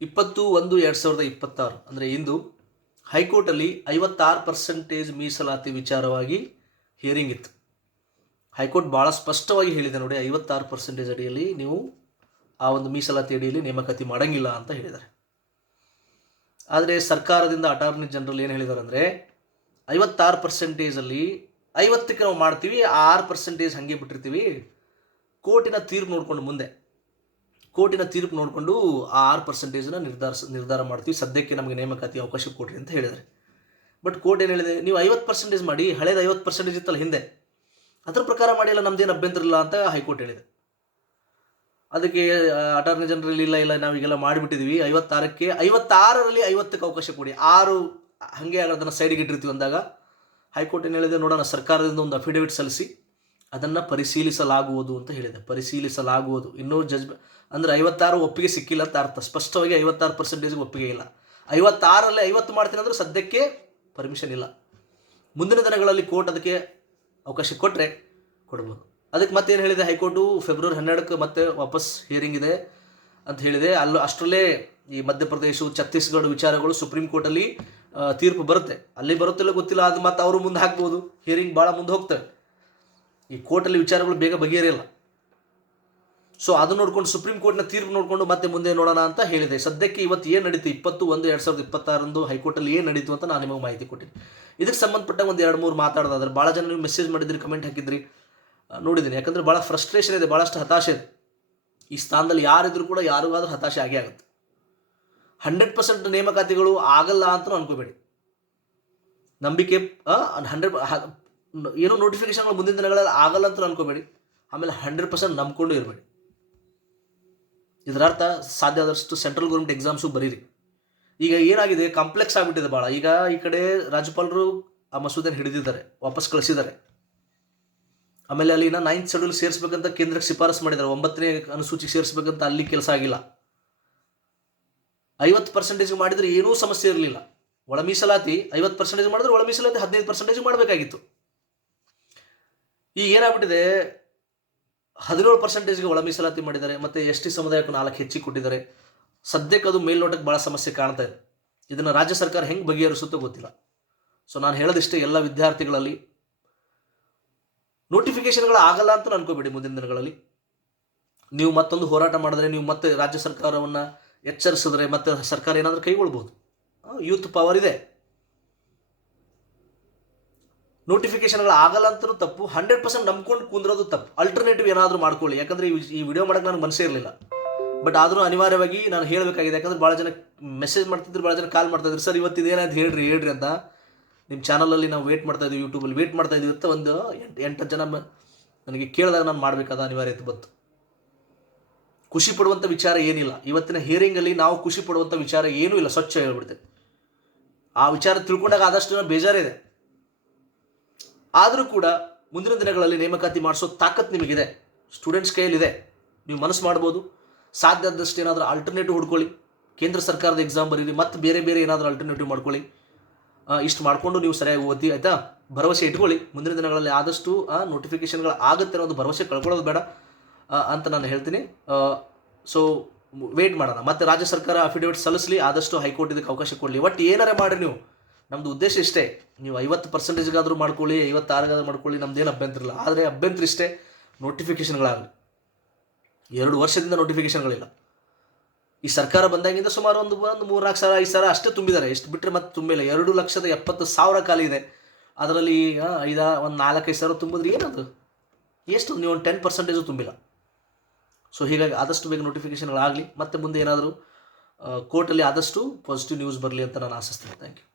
20/1/2026 ಅಂದರೆ ಇಂದು ಹೈಕೋರ್ಟಲ್ಲಿ 56% ಮೀಸಲಾತಿ ವಿಚಾರವಾಗಿ ಹಿಯರಿಂಗ್ ಇತ್ತು. ಹೈಕೋರ್ಟ್ ಭಾಳ ಸ್ಪಷ್ಟವಾಗಿ ಹೇಳಿದೆ ನೋಡಿ, 56% ಅಡಿಯಲ್ಲಿ ನೀವು ಆ ಒಂದು ಮೀಸಲಾತಿ ಅಡಿಯಲ್ಲಿ ನೇಮಕಾತಿ ಮಾಡೋಂಗಿಲ್ಲ ಅಂತ ಹೇಳಿದ್ದಾರೆ. ಆದರೆ ಸರ್ಕಾರದಿಂದ ಅಟಾರ್ನಿ ಜನರಲ್ ಏನು ಹೇಳಿದ್ದಾರೆ ಅಂದರೆ 56%ಅಲ್ಲಿ 50ಕ್ಕೆ ನಾವು ಮಾಡ್ತೀವಿ, ಆ 6% ಹಾಗೆ ಬಿಟ್ಟಿರ್ತೀವಿ, ಕೋರ್ಟಿನ ತೀರ್ಪು ನೋಡಿಕೊಂಡು ಮುಂದೆ ಕೋರ್ಟಿನ ತೀರ್ಪು ನೋಡಿಕೊಂಡು ಆ 6%ನ ನಿರ್ಧಾರ ಮಾಡ್ತೀವಿ, ಸದ್ಯಕ್ಕೆ ನಮಗೆ ನೇಮಕಾತಿ ಅವಕಾಶ ಕೊಡ್ರಿ ಅಂತ ಹೇಳಿದ್ದಾರೆ. ಬಟ್ ಕೋರ್ಟ್ ಏನು ಹೇಳಿದೆ, ನೀವು 50% ಮಾಡಿ, ಹಳೇದು 50% ಇತ್ತಲ್ಲ ಹಿಂದೆ, ಅದರ ಪ್ರಕಾರ ಮಾಡಿಲ್ಲ, ನಮ್ದೇನು ಅಭ್ಯಂತರ ಇಲ್ಲ ಅಂತ ಹೈಕೋರ್ಟ್ ಹೇಳಿದೆ. ಅದಕ್ಕೆ ಅಟಾರ್ನಿ ಜನರಲ್ ಇಲ್ಲ ನಾವೀಗೆಲ್ಲ ಮಾಡಿಬಿಟ್ಟಿದ್ವಿ, 56ಕ್ಕೆ 56ರಲ್ಲಿ 50ಕ್ಕೆ ಅವಕಾಶ ಕೊಡಿ, 6 ಹಾಗೆ ಅದನ್ನು ಸೈಡಿಗೆ ಇಟ್ಟಿರ್ತೀವಿ ಅಂದಾಗ ಹೈಕೋರ್ಟ್ ಏನು ಹೇಳಿದೆ, ನೋಡೋಣ ಸರ್ಕಾರದಿಂದ ಒಂದು ಅಫಿಡವಿಟ್ ಸಲ್ಲಿಸಿ ಅದನ್ನು ಪರಿಶೀಲಿಸಲಾಗುವುದು ಅಂತ ಹೇಳಿದೆ. ಪರಿಶೀಲಿಸಲಾಗುವುದು, ಇನ್ನೂ ಜಜ್ಮೆಂಟ್ ಅಂದರೆ 56 ಒಪ್ಪಿಗೆ ಸಿಕ್ಕಿಲ್ಲ ಅಂತ ಅರ್ಥ. ಸ್ಪಷ್ಟವಾಗಿ 56% ಒಪ್ಪಿಗೆ ಇಲ್ಲ. 56ರಲ್ಲಿ 50 ಮಾಡ್ತೀನಿ ಅಂದರೆ ಸದ್ಯಕ್ಕೆ ಪರ್ಮಿಷನ್ ಇಲ್ಲ. ಮುಂದಿನ ದಿನಗಳಲ್ಲಿ ಕೋರ್ಟ್ ಅದಕ್ಕೆ ಅವಕಾಶ ಕೊಟ್ಟರೆ ಕೊಡ್ಬೋದು. ಅದಕ್ಕೆ ಮತ್ತೇನು ಹೇಳಿದೆ ಹೈಕೋರ್ಟು, ಫೆಬ್ರವರಿ 12ಕ್ಕೆ ಮತ್ತೆ ವಾಪಸ್ ಹಿಯರಿಂಗ್ ಇದೆ ಅಂತ ಹೇಳಿದೆ. ಅಷ್ಟರಲ್ಲೇ ಈ ಮಧ್ಯಪ್ರದೇಶ, ಛತ್ತೀಸ್ಗಢ ವಿಚಾರಗಳು ಸುಪ್ರೀಂ ಕೋರ್ಟಲ್ಲಿ ತೀರ್ಪು ಬರುತ್ತೆ. ಅಲ್ಲಿ ಬರುತ್ತಿಲ್ಲ ಗೊತ್ತಿಲ್ಲ, ಅದು ಮತ್ತೆ ಅವರು ಮುಂದೆ ಹಾಕ್ಬೋದು, ಹಿಯರಿಂಗ್ ಭಾಳ ಮುಂದೆ ಹೋಗ್ತವೆ. ಈ ಕೋರ್ಟಲ್ಲಿ ವಿಚಾರಗಳು ಬೇಗ ಬಗೆಹರಿಯಲ್ಲ. ಸೊ ಅದು ನೋಡ್ಕೊಂಡು ಸುಪ್ರೀಂ ಕೋರ್ಟ್ನ ತೀರ್ಪು ನೋಡಿಕೊಂಡು ಮತ್ತೆ ಮುಂದೆ ನೋಡೋಣ ಅಂತ ಹೇಳಿದೆ. ಸದ್ಯಕ್ಕೆ ಇವತ್ತು ಏನು ನಡೀತು, 20/1/2026 ಹೈಕೋರ್ಟಲ್ಲಿ ಏನು ನಡೀತು ಅಂತ ನಾನು ನಿಮಗೆ ಮಾಹಿತಿ ಕೊಟ್ಟಿನಿ. ಇದಕ್ಕೆ ಸಂಬಂಧಪಟ್ಟ ಒಂದು 2-3 ಮಾತಾಡೋದಾದ್ರೆ, ಭಾಳ ಜನ ನೀವು ಮೆಸೇಜ್ ಮಾಡಿದ್ರಿ, ಕಮೆಂಟ್ ಹಾಕಿದ್ರಿ, ನೋಡಿದ್ದೀನಿ. ಯಾಕಂದರೆ ಭಾಳ ಫ್ರಸ್ಟ್ರೇಷನ್ ಇದೆ, ಭಾಳಷ್ಟು ಹತಾಶೆ ಇದೆ. ಈ ಸ್ಥಾನದಲ್ಲಿ ಯಾರಿದ್ರು ಕೂಡ ಯಾರಿಗಾದ್ರೂ ಹತಾಶೆ ಆಗೇ ಆಗುತ್ತೆ. 100% ನೇಮಕಾತಿಗಳು ಆಗಲ್ಲ ಅಂತಲೂ ಅನ್ಕೋಬೇಡಿ. ನಂಬಿಕೆ 100 ಏನೋ ನೋಟಿಫಿಕೇಶನ್ಗಳು ಮುಂದಿನ ದಿನಗಳಲ್ಲಿ ಆಗಲ್ಲ ಅಂತ ಅನ್ಕೋಬೇಡಿ. ಆಮೇಲೆ 100% ನಂಬ್ಕೊಂಡು ಇರಬೇಡಿ. ಇದರರ್ಥ ಸಾಧ್ಯ ಆದಷ್ಟು ಸೆಂಟ್ರಲ್ ಗೌರ್ಮೆಂಟ್ ಎಕ್ಸಾಮ್ಸು ಬರೀರಿ. ಈಗ ಏನಾಗಿದೆ, ಕಾಂಪ್ಲೆಕ್ಸ್ ಆಗಿಬಿಟ್ಟಿದೆ ಭಾಳ. ಈಗ ಈ ಕಡೆ ರಾಜ್ಯಪಾಲರು ಆ ಮಸೂದೆನ ಹಿಡಿದಿದ್ದಾರೆ, ವಾಪಸ್ ಕಳಿಸಿದ್ದಾರೆ. ಆಮೇಲೆ ಅಲ್ಲಿ 9th ಶೆಡ್ಯೂಲ್ ಸೇರಿಸ್ಬೇಕಂತ ಕೇಂದ್ರಕ್ಕೆ ಶಿಫಾರಸು ಮಾಡಿದ್ದಾರೆ, 9ನೇ ಅನುಸೂಚಿಗೆ ಸೇರಿಸ್ಬೇಕಂತ ಅಲ್ಲಿ ಕೆಲಸ ಆಗಿಲ್ಲ. 50% ಮಾಡಿದರೆ ಏನೂ ಸಮಸ್ಯೆ ಇರಲಿಲ್ಲ. ಒಳ ಮೀಸಲಾತಿ 50% ಮಾಡಿದ್ರೆ ಒಳ ಮೀಸಲಾತಿ 15% ಮಾಡಬೇಕಾಗಿತ್ತು. ಈಗ ಏನಾಗ್ಬಿಟ್ಟಿದೆ, 17%ಗೆ ಒಳ ಮೀಸಲಾತಿ ಮಾಡಿದ್ದಾರೆ, ಮತ್ತು ST ಸಮುದಾಯಕ್ಕೆ 4 ಹೆಚ್ಚಿಗೆ ಕೊಟ್ಟಿದ್ದಾರೆ. ಸದ್ಯಕ್ಕೆ ಅದು ಮೇಲ್ನೋಟಕ್ಕೆ ಭಾಳ ಸಮಸ್ಯೆ ಕಾಣ್ತಾ ಇದೆ. ಇದನ್ನು ರಾಜ್ಯ ಸರ್ಕಾರ ಹೆಂಗೆ ಬಗೆಹರಿಸುತ್ತೋ ಗೊತ್ತಿಲ್ಲ. ಸೊ ನಾನು ಹೇಳೋದಿಷ್ಟೇ, ಎಲ್ಲ ವಿದ್ಯಾರ್ಥಿಗಳಲ್ಲಿ ನೋಟಿಫಿಕೇಶನ್ಗಳು ಆಗಲ್ಲ ಅಂತ ಅನ್ಕೋಬೇಡಿ. ಮುಂದಿನ ದಿನಗಳಲ್ಲಿ ನೀವು ಮತ್ತೊಂದು ಹೋರಾಟ ಮಾಡಿದ್ರೆ, ನೀವು ಮತ್ತೆ ರಾಜ್ಯ ಸರ್ಕಾರವನ್ನು ಎಚ್ಚರಿಸಿದ್ರೆ ಮತ್ತೆ ಸರ್ಕಾರ ಏನಾದರೂ ಕೈಗೊಳ್ಬೋದು. ಯೂತ್ ಪವರ್ ಇದೆ. ನೋಟಿಫಿಕೇಶನ್ಗಳು ಆಗಲ್ಲ ಅಂತಲೂ ತಪ್ಪು, 100% ನಂಬ್ಕೊಂಡು ಕುಂದ್ರೋದು ತಪ್ಪು. ಅಲ್ಟರ್ನೇಟಿವ್ ಏನಾದರೂ ಮಾಡ್ಕೊಳ್ಳಿ. ಯಾಕಂದರೆ ಈ ವಿಡಿಯೋ ಮಾಡೋಕ್ಕೆ ನನಗೆ ಮನಸ್ಸೇ ಇರಲಿಲ್ಲ, ಬಟ್ ಆದರೂ ಅನಿವಾರ್ಯವಾಗಿ ನಾನು ಹೇಳಬೇಕಾಗಿದೆ. ಯಾಕಂದರೆ ಭಾಳ ಜನ ಮೆಸೇಜ್ ಮಾಡ್ತಿದ್ರು, ಭಾಳ ಜನ ಕಾಲ್ ಮಾಡ್ತಾಯಿದ್ರು, ಸರ್ ಇವತ್ತಿದು ಏನಾಯ್ತು ಹೇಳ್ರಿ ಅಂತ. ನಿಮ್ಮ ಚಾನಲಲ್ಲಿ ನಾವು ವೇಟ್ ಮಾಡ್ತಾಯಿದ್ವಿ, ಯೂಟ್ಯೂಬಲ್ಲಿ ವೇಟ್ ಮಾಡ್ತಾಯಿದ್ವಿ ಅಂತ ಒಂದು 8 ಜನ ನನಗೆ ಕೇಳಿದಾಗ ನಾನು ಮಾಡಬೇಕಾದ ಅನಿವಾರ್ಯತೆ ಬಂತು. ಖುಷಿ ಪಡುವಂಥ ವಿಚಾರ ಏನಿಲ್ಲ. ಇವತ್ತಿನ ಹಿಯರಿಂಗಲ್ಲಿ ನಾವು ಖುಷಿ ಪಡುವಂಥ ವಿಚಾರ ಏನೂ ಇಲ್ಲ, ಸ್ವಚ್ಛ ಹೇಳ್ಬಿಡ್ತೇನೆ. ಆ ವಿಚಾರ ತಿಳ್ಕೊಂಡಾಗ ಆದಷ್ಟು ಬೇಜಾರಿದೆ. ಆದರೂ ಕೂಡ ಮುಂದಿನ ದಿನಗಳಲ್ಲಿ ನೇಮಕಾತಿ ಮಾಡಿಸೋ ತಾಕತ್ತು ನಿಮಗಿದೆ, ಸ್ಟೂಡೆಂಟ್ಸ್ ಕೈಯಲ್ಲಿದೆ. ನೀವು ಮನಸ್ಸು ಮಾಡ್ಬೋದು. ಸಾಧ್ಯ ಆದಷ್ಟು ಏನಾದರೂ ಆಲ್ಟರ್ನೇಟಿವ್ ಹುಡ್ಕೊಳ್ಳಿ. ಕೇಂದ್ರ ಸರ್ಕಾರದ ಎಕ್ಸಾಮ್ ಬರೀರಿ, ಮತ್ತು ಬೇರೆ ಏನಾದರೂ ಆಲ್ಟರ್ನೇಟಿವ್ ಮಾಡ್ಕೊಳ್ಳಿ. ಇಷ್ಟು ಮಾಡಿಕೊಂಡು ನೀವು ಸರಿಯಾಗಿ ಓದಿ, ಆಯಿತಾ? ಭರವಸೆ ಇಟ್ಕೊಳ್ಳಿ. ಮುಂದಿನ ದಿನಗಳಲ್ಲಿ ಆದಷ್ಟು ನೋಟಿಫಿಕೇಷನ್ಗಳು ಆಗುತ್ತೆ ಅನ್ನೋದು ಭರವಸೆ ಕಳ್ಕೊಳ್ಳೋದು ಬೇಡ ಅಂತ ನಾನು ಹೇಳ್ತೀನಿ. ಸೊ ವೇಟ್ ಮಾಡೋಣ. ಮತ್ತು ರಾಜ್ಯ ಸರ್ಕಾರ ಅಫಿಡವಿಟ್ ಸಲ್ಲಿಸಲಿ, ಆದಷ್ಟು ಹೈಕೋರ್ಟ್ ಇದಕ್ಕೆ ಅವಕಾಶ ಕೊಡಲಿ. ಒಟ್ಟು ಏನಾರೇ ಮಾಡಿ ನೀವು, ನಮ್ಮದು ಉದ್ದೇಶ ಇಷ್ಟೇ, ನೀವು 50%ಗಾದರೂ ಮಾಡ್ಕೊಳ್ಳಿ, 56ಗಾದ್ರೂ ಮಾಡ್ಕೊಳ್ಳಿ, ನಮ್ದೇನು ಅಭ್ಯಂತರ ಇಲ್ಲ. ಆದರೆ ಅಭ್ಯಂತರ ಇಷ್ಟೇ, ನೋಟಿಫಿಕೇಷನ್ಗಳಾಗಲಿ. 2 ವರ್ಷದಿಂದ ನೋಟಿಫಿಕೇಷನ್ಗಳಿಲ್ಲ. ಈ ಸರ್ಕಾರ ಬಂದಾಗಿಂದ ಸುಮಾರು ಒಂದು 3-4 ಸಾವಿರ 5 ಸಾವಿರ ಅಷ್ಟೇ ತುಂಬಿದ್ದಾರೆ. ಎಷ್ಟು ಬಿಟ್ಟರೆ ಮತ್ತೆ ತುಂಬಿಲ್ಲ. 2,70,000 ಖಾಲಿ ಇದೆ. ಅದರಲ್ಲಿ 4-5 ಸಾವಿರ ತುಂಬಿದ್ರೆ ಏನದು, ಎಷ್ಟು? ನೀವು ಒಂದು 10% ತುಂಬಿಲ್ಲ. ಸೊ ಹೀಗಾಗಿ ಆದಷ್ಟು ಬೇಗ ನೋಟಿಫಿಕೇಷನ್ಗಳಾಗಲಿ. ಮತ್ತು ಮುಂದೆ ಏನಾದರೂ ಕೋರ್ಟಲ್ಲಿ ಆದಷ್ಟು ಪಾಸಿಟಿವ್ ನ್ಯೂಸ್ ಬರಲಿ ಅಂತ ನಾನು ಆಶಿಸ್ತೀನಿ. Thank you.